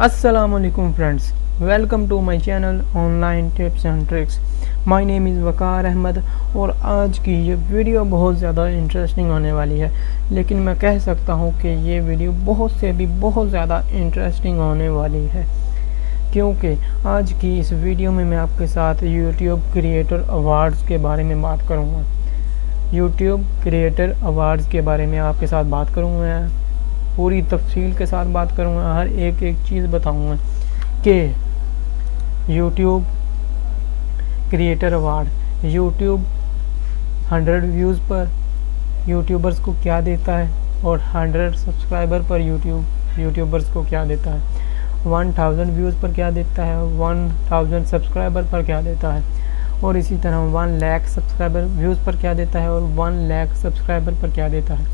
Assalamualaikum friends, welcome to my channel online tips and tricks. My name is Waqar Ahmed और आज की ये video बहुत ज़्यादा इंटरेस्टिंग होने वाली है। लेकिन मैं कह सकता हूँ कि ये वीडियो बहुत ज़्यादा इंटरेस्टिंग होने वाली है, क्योंकि आज की इस वीडियो में मैं आपके साथ यूट्यूब क्रिएटर अवार्ड्स के बारे में बात करूँगा। यूट्यूब क्रिएटर अवार्ड्स के बारे में आपके साथ बात करूँगा, पूरी तफसील के साथ बात करूँगा, हर एक चीज़ बताऊँगा कि YouTube creator award YouTube 100 views पर यूट्यूबर्स को क्या देता है और 100 सब्सक्राइबर पर यूट्यूबर्स को क्या देता है, 1000 व्यूज़ पर क्या देता है, 1000 सब्सक्राइबर पर क्या देता है, और इसी तरह 1 लाख सब्सक्राइबर व्यूज़ पर क्या देता है और 1 लाख सब्सक्राइबर पर क्या देता है,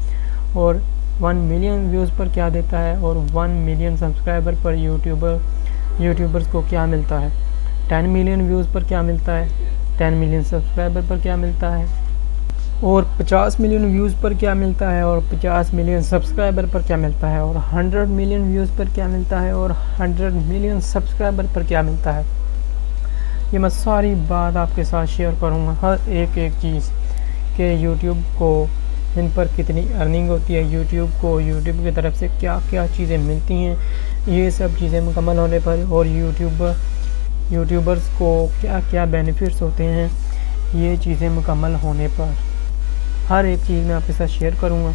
और 1 मिलियन व्यूज़ पर क्या देता है और 1 मिलियन सब्सक्राइबर पर यूट्यूबर्स को क्या मिलता है, 10 मिलियन व्यूज़ पर क्या मिलता है, 10 मिलियन सब्सक्राइबर पर क्या मिलता है, और 50 मिलियन व्यूज़ पर क्या मिलता है और 50 मिलियन सब्सक्राइबर पर क्या मिलता है, और 100 मिलियन व्यूज़ पर क्या मिलता है और 100 मिलियन सब्सक्राइबर पर क्या मिलता है। ये मैं सारी बात आपके साथ शेयर करूँगा, हर एक चीज़ कि यूट्यूब को इन पर कितनी अर्निंग होती है, यूट्यूब को यूट्यूब की तरफ से क्या क्या चीज़ें मिलती हैं, ये सब चीज़ें मुकम्मल होने पर, और यूट्यूबर्स को क्या क्या बेनिफिट्स होते हैं, ये चीज़ें मुकम्मल होने पर हर एक चीज़ मैं आपके साथ शेयर करूँगा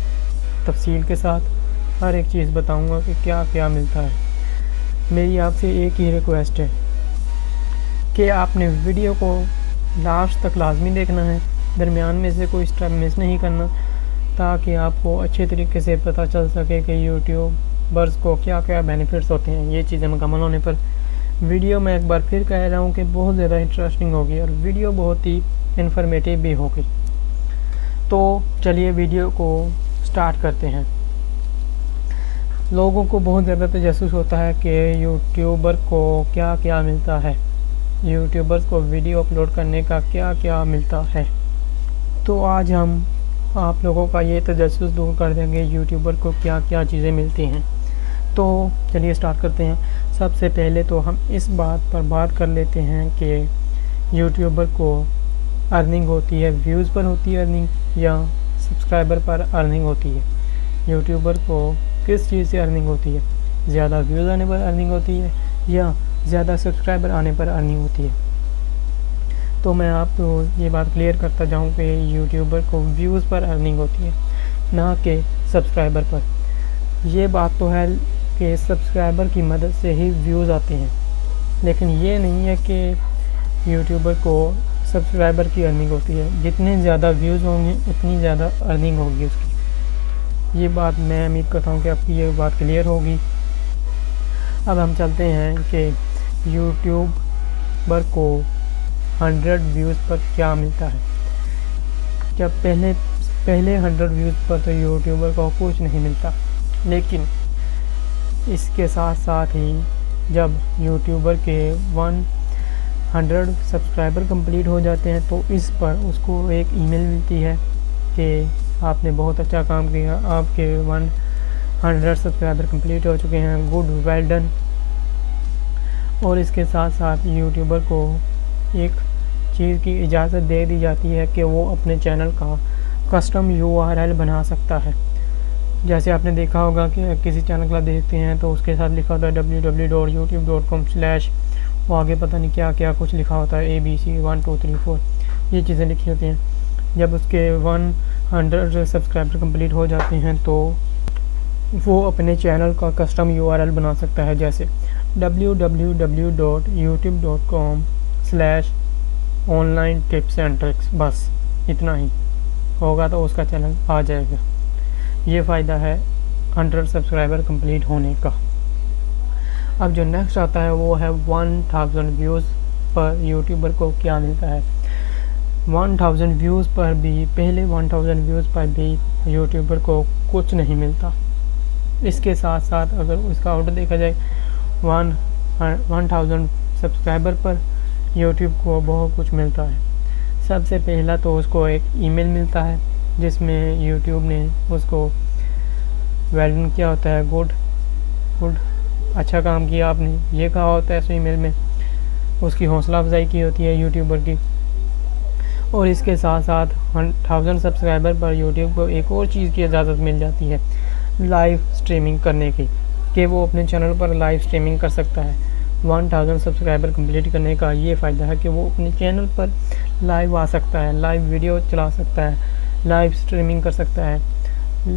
तफसील के साथ, हर एक चीज़ बताऊँगा कि क्या क्या मिलता है। मेरी आपसे एक ही रिक्वेस्ट है कि आपने वीडियो को लास्ट तक लाजमी देखना है, दरमियान में से कोई स्टेप मिस नहीं करना, ताकि आपको अच्छे तरीके से पता चल सके कि यूट्यूबर्स को क्या क्या बेनिफिट्स होते हैं। ये चीज़ें मुकम्मल होने पर वीडियो मैं एक बार फिर कह रहा हूँ कि बहुत ज़्यादा इंटरेस्टिंग होगी और वीडियो बहुत ही इन्फॉर्मेटिव भी होगी। तो चलिए वीडियो को स्टार्ट करते हैं। लोगों को बहुत ज़्यादा तजस्सुस होता है कि यूट्यूबर को क्या क्या मिलता है, यूट्यूबर्स को वीडियो अपलोड करने का क्या क्या मिलता है। तो आज हम आप लोगों का ये तजस्सुस दूर कर देंगे यूट्यूबर को क्या क्या चीज़ें मिलती हैं। तो चलिए स्टार्ट करते हैं। सबसे पहले तो हम इस बात पर बात कर लेते हैं कि यूट्यूबर को अर्निंग होती है व्यूज़ पर होती है अर्निंग या सब्सक्राइबर पर अर्निंग होती है। यूट्यूबर को किस चीज़ से अर्निंग होती है, ज़्यादा व्यूज़ आने पर अर्निंग होती है या ज़्यादा सब्सक्राइबर आने पर अर्निंग होती है। तो मैं आपको ये बात क्लियर करता जाऊँ कि यूट्यूबर को व्यूज़ पर अर्निंग होती है, ना कि सब्सक्राइबर पर। ये बात तो है कि सब्सक्राइबर की मदद से ही व्यूज़ आते हैं, लेकिन ये नहीं है कि यूट्यूबर को सब्सक्राइबर की अर्निंग होती है। जितने ज़्यादा व्यूज़ होंगे उतनी ज़्यादा अर्निंग होगी उसकी। ये बात मैं उम्मीद करता हूँ कि आपकी ये बात क्लियर होगी। अब हम चलते हैं कि यूट्यूबर को 100 व्यूज़ पर क्या मिलता है। जब पहले 100 व्यूज़ पर तो यूट्यूबर को कुछ नहीं मिलता, लेकिन इसके साथ साथ ही जब यूट्यूबर के 100 सब्सक्राइबर कंप्लीट हो जाते हैं तो इस पर उसको एक ईमेल मिलती है कि आपने बहुत अच्छा काम किया, आपके 100 सब्सक्राइबर कंप्लीट हो चुके हैं, गुड, वेल डन। और इसके साथ साथ यूट्यूबर को एक चीज़ की इजाज़त दे दी जाती है कि वो अपने चैनल का कस्टम URL बना सकता है। जैसे आपने देखा होगा कि किसी चैनल का देखते हैं तो उसके साथ लिखा होता है www.youtube.com/ वो आगे पता नहीं क्या क्या कुछ लिखा होता है, ABC 1 2 3 4 ये चीज़ें लिखी होती हैं। जब उसके 100 सब्सक्राइबर कंप्लीट हो जाते हैं तो वो अपने चैनल का कस्टम URL बना सकता है, जैसे www.youtube.com/online tips and tricks। बस इतना ही होगा तो उसका चैनल आ जाएगा। ये फ़ायदा है 100 सब्सक्राइबर कंप्लीट होने का। अब जो नेक्स्ट आता है वो है 1000 व्यूज़ पर यूट्यूबर को क्या मिलता है। 1000 व्यूज़ पर भी, पहले 1000 व्यूज़ पर भी यूट्यूबर को कुछ नहीं मिलता। इसके साथ साथ अगर उसका ऑर्डर देखा जाए 1000 सब्सक्राइबर पर यूट्यूब को बहुत कुछ मिलता है। सबसे पहला तो उसको एक ईमेल मिलता है जिसमें यूट्यूब ने उसको वेल डन किया होता है, गुड अच्छा काम किया आपने, ये कहा होता है ऐसे ईमेल में, उसकी हौसला अफजाई की होती है यूट्यूबर की। और इसके साथ साथ 1000 सब्सक्राइबर पर यूट्यूब को एक और चीज़ की इजाज़त मिल जाती है, लाइव स्ट्रीमिंग करने की, कि वो अपने चैनल पर लाइव स्ट्रीमिंग कर सकता है। 1000 सब्सक्राइबर कंप्लीट करने का ये फ़ायदा है कि वो अपने चैनल पर लाइव आ सकता है, लाइव वीडियो चला सकता है, लाइव स्ट्रीमिंग कर सकता है।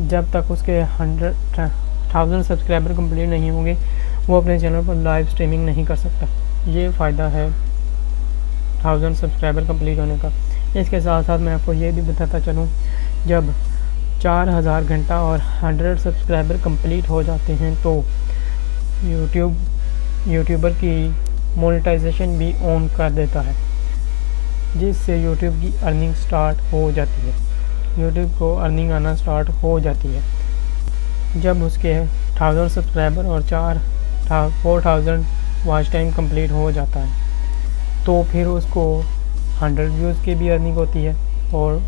जब तक उसके 1000 सब्सक्राइबर कंप्लीट नहीं होंगे वो अपने चैनल पर लाइव स्ट्रीमिंग नहीं कर सकता। ये फ़ायदा है 1000 सब्सक्राइबर कंप्लीट होने का। इसके साथ साथ मैं आपको ये भी बताता चलूँ, जब 4000 घंटा और 100 सब्सक्राइबर कंप्लीट हो जाते हैं तो यूट्यूबर की मोनेटाइजेशन भी ऑन कर देता है, जिससे यूट्यूब की अर्निंग स्टार्ट हो जाती है। यूट्यूब को अर्निंग आना स्टार्ट हो जाती है जब उसके 1000 सब्सक्राइबर और 4000 वॉच टाइम कंप्लीट हो जाता है। तो फिर उसको 100 व्यूज़ की भी अर्निंग होती है और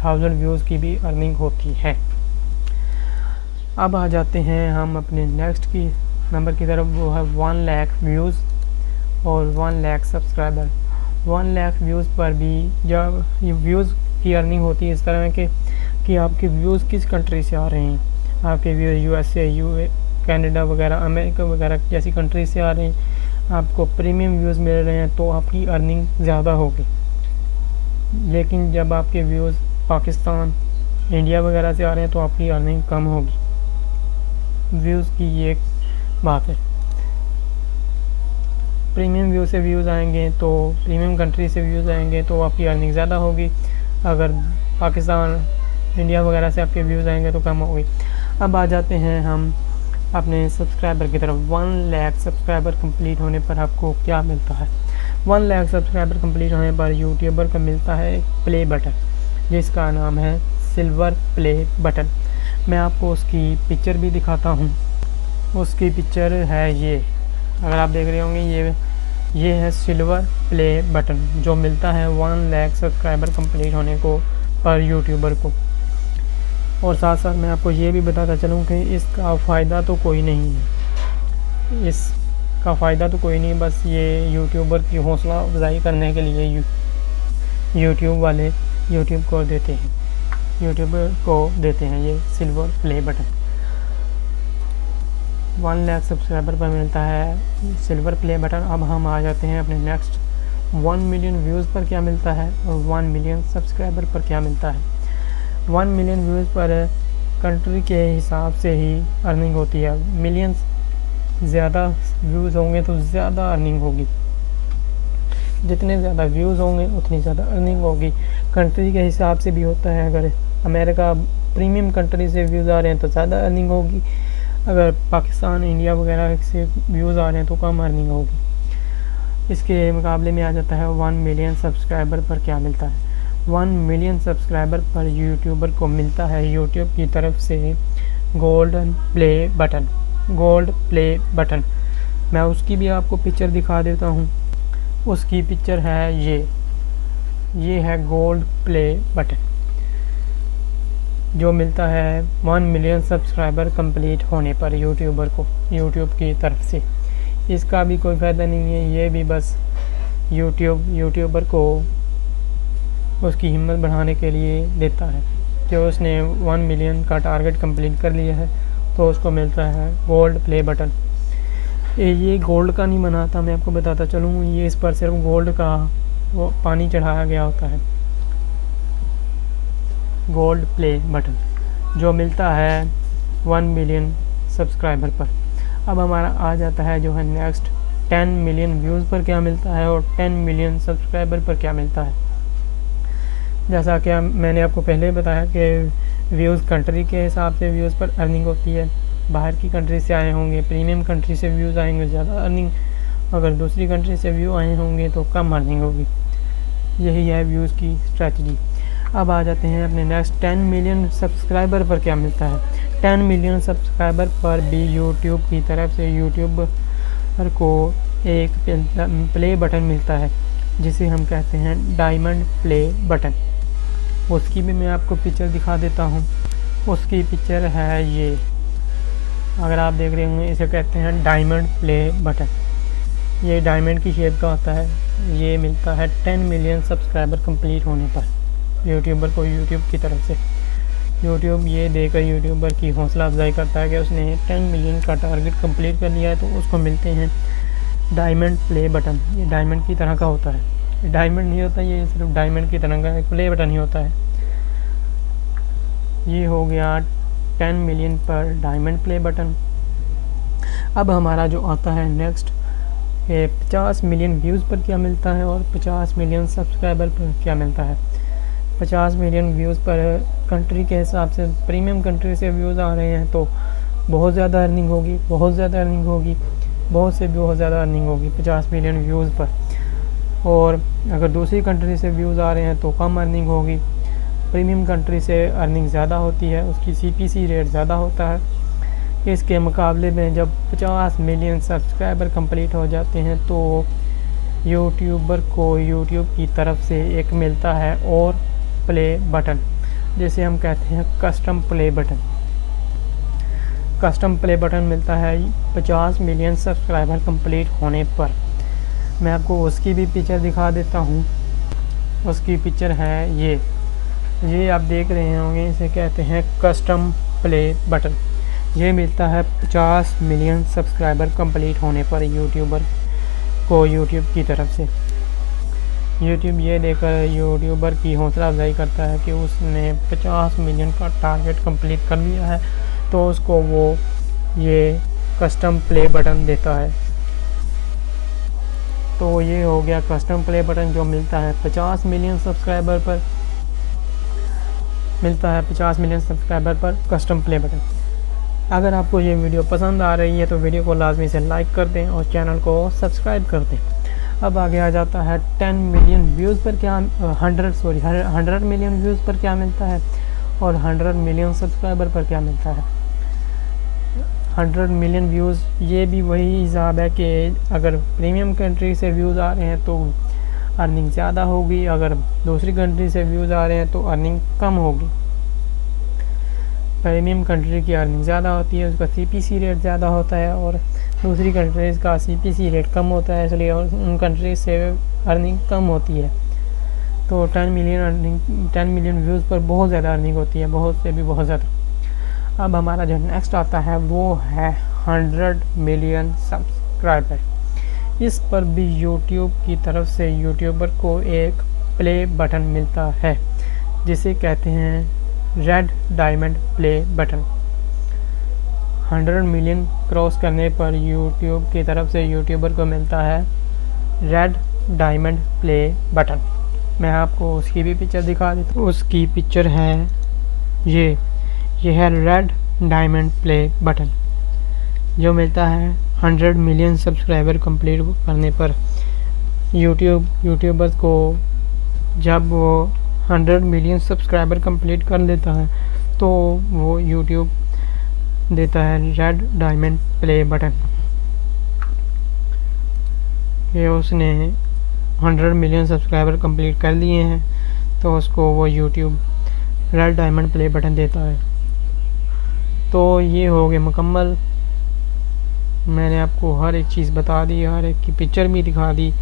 1000 व्यूज़ की भी अर्निंग होती है। अब आ जाते हैं हम अपने नेक्स्ट की नंबर की तरफ, वो है 1 लाख व्यूज़ और 1 लाख सब्सक्राइबर। 1 लाख व्यूज़ पर भी जब ये व्यूज़ की अर्निंग होती है इस तरह में कि आपके व्यूज़ किस कंट्री से आ रहे हैं। आपके व्यूज़ USA, कनाडा वगैरह, अमेरिका वगैरह जैसी कंट्री से आ रहे हैं, आपको प्रीमियम व्यूज़ मिल रहे हैं तो आपकी अर्निंग ज़्यादा होगी। लेकिन जब आपके व्यूज़ पाकिस्तान, इंडिया वगैरह से आ रहे हैं तो आपकी अर्निंग कम होगी। व्यूज़ की ये एक बात है। प्रीमियम व्यू से व्यूज़ आएंगे तो प्रीमियम कंट्री से व्यूज़ आएंगे तो आपकी अर्निंग ज़्यादा होगी। अगर पाकिस्तान, इंडिया वगैरह से आपके व्यूज़ आएंगे तो कम होगी। अब आ जाते हैं हम अपने सब्सक्राइबर की तरफ। 1 लाख सब्सक्राइबर कंप्लीट होने पर आपको क्या मिलता है। 1 लाख सब्सक्राइबर कंप्लीट होने पर यूट्यूबर को मिलता है एक प्ले बटन, जिसका नाम है सिल्वर प्ले बटन। मैं आपको उसकी पिक्चर भी दिखाता हूँ। उसकी पिक्चर है ये, अगर आप देख रहे होंगे, ये है सिल्वर प्ले बटन जो मिलता है 1 लाख सब्सक्राइबर कंप्लीट होने को पर यूट्यूबर को। और साथ साथ मैं आपको ये भी बताता चलूँ कि इसका फ़ायदा तो कोई नहीं है, इसका फ़ायदा तो कोई नहीं, बस ये यूट्यूबर की हौसला अफजाई करने के लिए यूट्यूब वाले यूट्यूबर को देते हैं ये silver play button. 1 lakh subscriber पर मिलता है सिल्वर प्ले बटन। अब हम आ जाते हैं अपने नेक्स्ट 1 मिलियन व्यूज़ पर क्या मिलता है और 1 मिलियन सब्सक्राइबर पर क्या मिलता है। 1 मिलियन व्यूज़ पर कंट्री के हिसाब से ही अर्निंग होती है। मिलियंस ज़्यादा व्यूज़ होंगे तो ज़्यादा अर्निंग होगी, जितने ज़्यादा व्यूज़ होंगे उतनी ज़्यादा अर्निंग होगी। कंट्री के हिसाब से भी होता है, अगर अमेरिका प्रीमियम कंट्री से व्यूज़ आ रहे हैं तो ज़्यादा अर्निंग होगी, अगर पाकिस्तान, इंडिया वगैरह से व्यूज़ आ रहे हैं तो कम अर्निंग होगी। इसके मुकाबले में आ जाता है 1 मिलियन सब्सक्राइबर पर क्या मिलता है। 1 मिलियन सब्सक्राइबर पर यूट्यूबर को मिलता है यूट्यूब की तरफ से गोल्ड प्ले बटन। मैं उसकी भी आपको पिक्चर दिखा देता हूँ। उसकी पिक्चर है ये है गोल्ड प्ले बटन जो मिलता है 1 मिलियन सब्सक्राइबर कंप्लीट होने पर यूट्यूबर को यूट्यूब की तरफ से। इसका भी कोई फ़ायदा नहीं है, ये भी बस यूट्यूबर को उसकी हिम्मत बढ़ाने के लिए देता है कि उसने 1 मिलियन का टारगेट कंप्लीट कर लिया है तो उसको मिलता है गोल्ड प्ले बटन। ये गोल्ड का नहीं बनाता, मैं आपको बताता चलूँ, ये इस पर सिर्फ गोल्ड का वो पानी चढ़ाया गया होता है। गोल्ड प्ले बटन जो मिलता है 1 मिलियन सब्सक्राइबर पर। अब हमारा आ जाता है जो है नेक्स्ट 10 मिलियन व्यूज़ पर क्या मिलता है और 10 मिलियन सब्सक्राइबर पर क्या मिलता है। जैसा कि मैंने आपको पहले बताया कि व्यूज़ कंट्री के हिसाब से व्यूज़ पर अर्निंग होती है। बाहर की कंट्री से आए होंगे, प्रीमियम कंट्री से व्यूज़ आएंगे ज़्यादा अर्निंग, अगर दूसरी कंट्री से व्यू आए होंगे तो कम अर्निंग होगी। यही है व्यूज़ की स्ट्रैटेजी। अब आ जाते हैं अपने नेक्स्ट 10 मिलियन सब्सक्राइबर पर क्या मिलता है। 10 मिलियन सब्सक्राइबर पर भी यूट्यूब की तरफ से यूट्यूबर को एक प्ले बटन मिलता है जिसे हम कहते हैं डायमंड प्ले बटन। उसकी भी मैं आपको पिक्चर दिखा देता हूँ। उसकी पिक्चर है ये, अगर आप देख रहे होंगे इसे कहते हैं डायमंड प्ले बटन। ये डायमंड की शेप का होता है। ये मिलता है 10 मिलियन सब्सक्राइबर कंप्लीट होने पर यूट्यूबर को यूट्यूब की तरफ से। यूट्यूब ये देकर यूट्यूबर की हौसला अफजाई करता है कि उसने 10 मिलियन का टारगेट कंप्लीट कर लिया है, तो उसको मिलते हैं डायमंड प्ले बटन। ये डायमंड की तरह का होता है। डायमंड नहीं होता, ये सिर्फ डायमंड की तरह का एक प्ले बटन ही होता है। ये हो गया 10 मिलियन पर डायमंड प्ले बटन। अब हमारा जो आता है नेक्स्ट, 50 मिलियन व्यूज़ पर क्या मिलता है और 50 मिलियन सब्सक्राइबर पर क्या मिलता है। 50 मिलियन व्यूज़ पर कंट्री के हिसाब से, प्रीमियम कंट्री से व्यूज़ आ रहे हैं तो बहुत ज़्यादा अर्निंग होगी, बहुत ज़्यादा अर्निंग होगी, बहुत से बहुत ज़्यादा अर्निंग होगी 50 मिलियन व्यूज़ पर। और अगर दूसरी कंट्री से व्यूज़ आ रहे हैं तो कम अर्निंग होगी। प्रीमियम कंट्री से अर्निंग ज़्यादा होती है, उसकी CPC रेट ज़्यादा होता है। इसके मुकाबले में जब 50 मिलियन सब्सक्राइबर कंप्लीट हो जाते हैं तो यूट्यूबर को यूट्यूब की तरफ से एक मिलता है और प्ले बटन, जिसे हम कहते हैं custom play button. Custom play button मिलता है 50 मिलियन सब्सक्राइबर कंप्लीट होने पर। मैं आपको उसकी भी पिक्चर दिखा देता हूँ। उसकी पिक्चर है ये आप देख रहे होंगे, इसे कहते हैं कस्टम प्ले बटन। ये मिलता है 50 मिलियन सब्सक्राइबर कंप्लीट होने पर यूट्यूबर को यूट्यूब की तरफ से। यूट्यूब ये देखकर यूट्यूबर की हौसला अफजाई करता है कि उसने 50 मिलियन का टारगेट कंप्लीट कर लिया है, तो उसको वो ये कस्टम प्ले बटन देता है। तो ये हो गया कस्टम प्ले बटन जो मिलता है 50 मिलियन सब्सक्राइबर पर। मिलता है 50 मिलियन सब्सक्राइबर पर कस्टम प्ले बटन। अगर आपको ये वीडियो पसंद आ रही है तो वीडियो को लाजमी से लाइक कर दें और चैनल को सब्सक्राइब कर दें। अब आगे आ जाता है 10 मिलियन व्यूज़ पर क्या 100 मिलियन व्यूज़ पर क्या मिलता है और 100 मिलियन सब्सक्राइबर पर क्या मिलता है। 100 मिलियन व्यूज़, ये भी वही हिसाब है कि अगर प्रीमियम कंट्री से व्यूज़ आ रहे हैं तो अर्निंग ज़्यादा होगी, अगर दूसरी कंट्री से व्यूज़ आ रहे हैं तो अर्निंग कम होगी। प्रीमियम कंट्री की अर्निंग ज़्यादा होती है, उसका CPC रेट ज़्यादा होता है, और दूसरी कंट्रीज़ का CPC रेट कम होता है, इसलिए उन कंट्रीज से अर्निंग कम होती है। तो 10 मिलियन व्यूज़ पर बहुत ज़्यादा अर्निंग होती है, बहुत से भी बहुत ज़्यादा। अब हमारा जो नेक्स्ट आता है वो है 100 मिलियन सब्सक्राइबर। इस पर भी यूट्यूब की तरफ से यूट्यूबर को एक प्ले बटन मिलता है, जिसे कहते हैं red diamond play button. 100 million cross करने पर यूट्यूब की तरफ से यूट्यूबर को मिलता है रेड डायमंड प्ले बटन। मैं आपको उसकी भी पिक्चर दिखा देता हूँ। उसकी पिक्चर है ये है रेड डायमंड प्ले बटन, जो मिलता है 100 मिलियन सब्सक्राइबर कंप्लीट करने पर। यूट्यूबर्स को जब वो 100 मिलियन सब्सक्राइबर कंप्लीट कर लेता है तो वो यूट्यूब देता है रेड डायमंड प्ले बटन। ये उसने 100 मिलियन सब्सक्राइबर कंप्लीट कर लिए हैं तो उसको वो YouTube red diamond play button देता है। तो ये हो गया मुकम्मल। मैंने आपको हर एक चीज़ बता दी, हर एक की पिक्चर भी दिखा दी।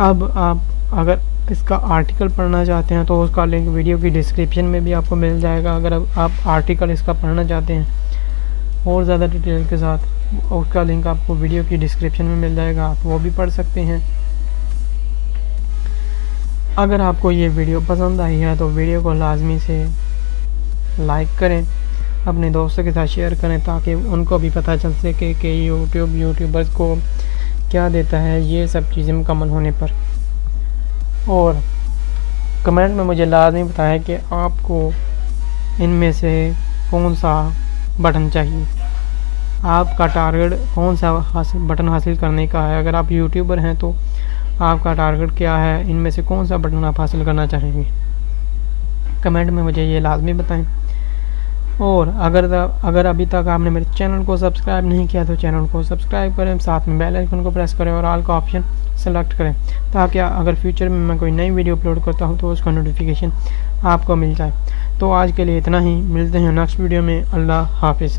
अब आप अगर इसका आर्टिकल पढ़ना चाहते हैं तो उसका लिंक वीडियो की डिस्क्रिप्शन में भी आपको मिल जाएगा। अगर आप आर्टिकल इसका पढ़ना चाहते हैं और ज़्यादा डिटेल के साथ, उसका लिंक आपको वीडियो की डिस्क्रिप्शन में मिल जाएगा, आप वो भी पढ़ सकते हैं। अगर आपको ये वीडियो पसंद आई है तो वीडियो को लाजमी से लाइक करें, अपने दोस्तों के साथ शेयर करें, ताकि उनको भी पता चल सके कि यूट्यूबर्स को क्या देता है ये सब चीज़ें मुकम्मल होने पर। और कमेंट में मुझे लाजमी बताएं कि आपको इनमें से कौन सा बटन चाहिए, आपका टारगेट कौन सा बटन हासिल करने का है। अगर आप यूट्यूबर हैं तो आपका टारगेट क्या है, इनमें से कौन सा बटन आप हासिल करना चाहेंगे, कमेंट में मुझे ये लाजमी बताएं। और अगर अभी तक आपने मेरे चैनल को सब्सक्राइब नहीं किया तो चैनल को सब्सक्राइब करें, साथ में बेल आइकन को प्रेस करें और ऑल का ऑप्शन सेलेक्ट करें, ताकि अगर फ्यूचर में मैं कोई नई वीडियो अपलोड करता हूं तो उसका नोटिफिकेशन आपको मिल जाए। तो आज के लिए इतना ही, मिलते हैं नेक्स्ट वीडियो में। अल्लाह हाफिज़।